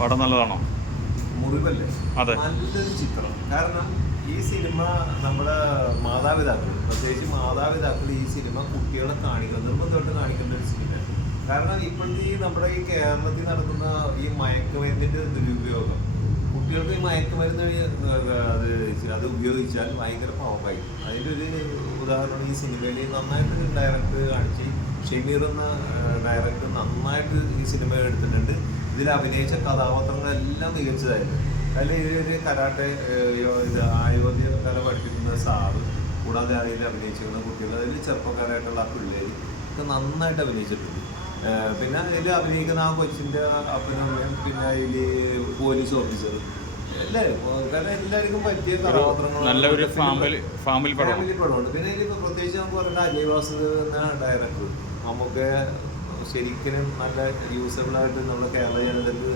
പടം നല്ലതാണോ? മുറിവല്ലേ? അതെ, നല്ലൊരു ചിത്രം. കാരണം ഈ സിനിമ നമ്മുടെ മാതാപിതാക്കൾ, പ്രത്യേകിച്ച് മാതാപിതാക്കൾ ഈ സിനിമ കുട്ടികളെ കാണിക്കുക, നിർബന്ധമായിട്ട് കാണിക്കേണ്ട ഒരു സിനിമയാണ്. കാരണം ഇപ്പോഴത്തെ നമ്മുടെ ഈ കേരളത്തിൽ നടക്കുന്ന ഈ മയക്കുമരുന്നിൻ്റെ ദുരുപയോഗം, കുട്ടികൾക്ക് ഈ മയക്കുമരുന്ന് അത് ഉപയോഗിച്ചാൽ ഭയങ്കര പാവമായി. അതിൻ്റെ ഒരു ഉദാഹരണം ഈ സിനിമയിൽ നന്നായിട്ട് ഡയറക്ടർ കാണിച്ച്, ഷമീർ എന്ന ഡയറക്ടർ നന്നായിട്ട് ഈ സിനിമ എടുത്തിട്ടുണ്ട്. ഇതിൽ അഭിനയിച്ച കഥാപാത്രങ്ങളെല്ലാം മികച്ചതായിരുന്നു. അതിൽ ഇതിലൊരു കരാട്ടെ ആയോധ്യ കല പഠിപ്പിക്കുന്ന സാറ്, കൂടാതെ അതിൽ അഭിനയിച്ചിരുന്ന കുട്ടികൾ, അതിൽ ചെറുപ്പക്കാരായിട്ടുള്ള ആ പിള്ളേർ ഒക്കെ നന്നായിട്ട് അഭിനയിച്ചിട്ടുണ്ട്. പിന്നെ അതിൽ അഭിനയിക്കുന്ന ആ കൊച്ചിൻ്റെ അപ്പനും അമ്മയും, പിന്നെ അതിൽ പോലീസ് ഓഫീസർ, എല്ലാവരും, കാരണം എല്ലാവർക്കും പറ്റിയ കഥാപാത്രങ്ങൾ, ഫാമിലി പടമുണ്ട്. പിന്നെ ഇതിൽ പ്രത്യേകിച്ച് നമുക്ക് പറയേണ്ട അജയ് വാസുദേവ് എന്ന ഡയറക്ടർ, നമുക്ക് ശരിക്കും നല്ല യൂസബിളായിട്ട് നമ്മുടെ കേരള ജനതയ്ക്ക്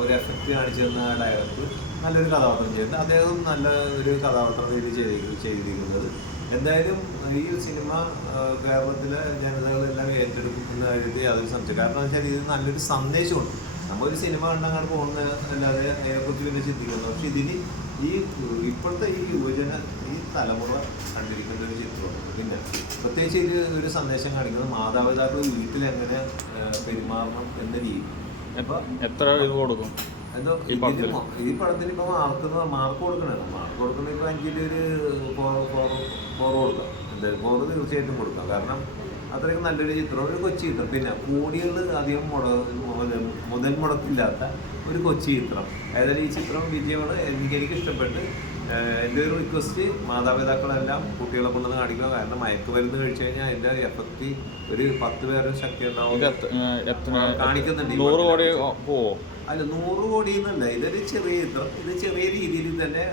ഒരു എഫക്റ്റ് കാണിച്ചു തന്ന ഡയറക്ടർ നല്ലൊരു കഥാപാത്രം ചെയ്യുന്നത്. അദ്ദേഹം നല്ല ഒരു കഥാപാത്രം ചെയ്തിരിക്കുന്നത്. എന്തായാലും ഈ സിനിമ കേരളത്തിലെ ജനതകളെല്ലാം ഏറ്റെടുക്കുന്ന കാര്യത്തിൽ യാതൊരു സംശയം. കാരണം എന്ന് വെച്ചാൽ ഇത് നല്ലൊരു സന്ദേശമുണ്ട്. നമ്മളൊരു സിനിമ കണ്ടങ്ങാണ്ട് പോകുന്ന അല്ലാതെ അതിനെക്കുറിച്ച് പിന്നെ ചിന്തിക്കുന്നു. പക്ഷെ ഇതിന് ഈ ഇപ്പോഴത്തെ ഈ ഈ തലമുറ കണ്ടിരിക്കേണ്ട ഒരു ചിത്രമാണ്. പിന്നെ പ്രത്യേകിച്ച് ഇത് ഒരു സന്ദേശം കാണിക്കുന്നത് മാതാപിതാക്കൾ വീട്ടിലെങ്ങനെ പെരുമാറണം എന്ന രീതി. അപ്പോൾ എത്ര ഇത് കൊടുക്കും? എന്തോ ഈ പടത്തിന് ഇപ്പോൾ മാർക്ക് കൊടുക്കണമല്ലോ. മാർക്ക് കൊടുക്കുന്ന ഇപ്പോൾ 5-ൽ ഒരു 4 കൊടുക്കാം. എന്തായാലും 4 തീർച്ചയായിട്ടും കൊടുക്കാം. കാരണം അത്രയ്ക്ക് നല്ലൊരു ചിത്രം, ഒരു കൊച്ചി ചിത്രം. പിന്നെ കോടികൾ അധികം മുതൽ മുടക്കില്ലാത്ത ഒരു കൊച്ചി ചിത്രം. ഏതായാലും ഈ ചിത്രം വിജയമാണ്. എനിക്ക് ഇഷ്ടപ്പെട്ട്. എൻ്റെ ഒരു റിക്വസ്റ്റ്, മാതാപിതാക്കളെല്ലാം കുട്ടികളെ കൊണ്ടുവന്ന് കാണിക്കുക. കാരണം മയക്കുമരുന്ന് കഴിച്ചു കഴിഞ്ഞാൽ അതിൻ്റെ എഫക്റ്റ് ഒരു 10 പേരുടെ ശക്തി ഉണ്ടാവും കാണിക്കുന്നുണ്ട്. 100 കോടി പോവോ? അല്ല, 100 കോടി എന്നല്ല. ഇതൊരു ചെറിയ ചിത്രം. ഇത് ചെറിയ രീതിയിൽ തന്നെ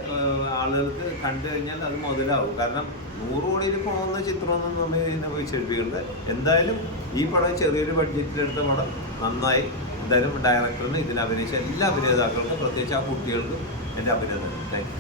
ആളുകൾക്ക് കണ്ടു കഴിഞ്ഞാൽ അത് മുതലാവും. കാരണം 100 കോടിയിൽ പോകുന്ന ചിത്രമൊന്നും നമ്മൾ ഇതിനെ വിശേഷിപ്പിക്കുന്നത്. എന്തായാലും ഈ പടം ചെറിയൊരു ബഡ്ജറ്റിലെടുത്ത പടം നന്നായി. എന്തായാലും ഡയറക്ടറിന് ഇതിൽ അഭിനയിച്ച എല്ലാ അഭിനേതാക്കൾക്കും, പ്രത്യേകിച്ച് ആ കുട്ടികൾക്കും എൻ്റെ അഭിനന്ദനം. Thank you.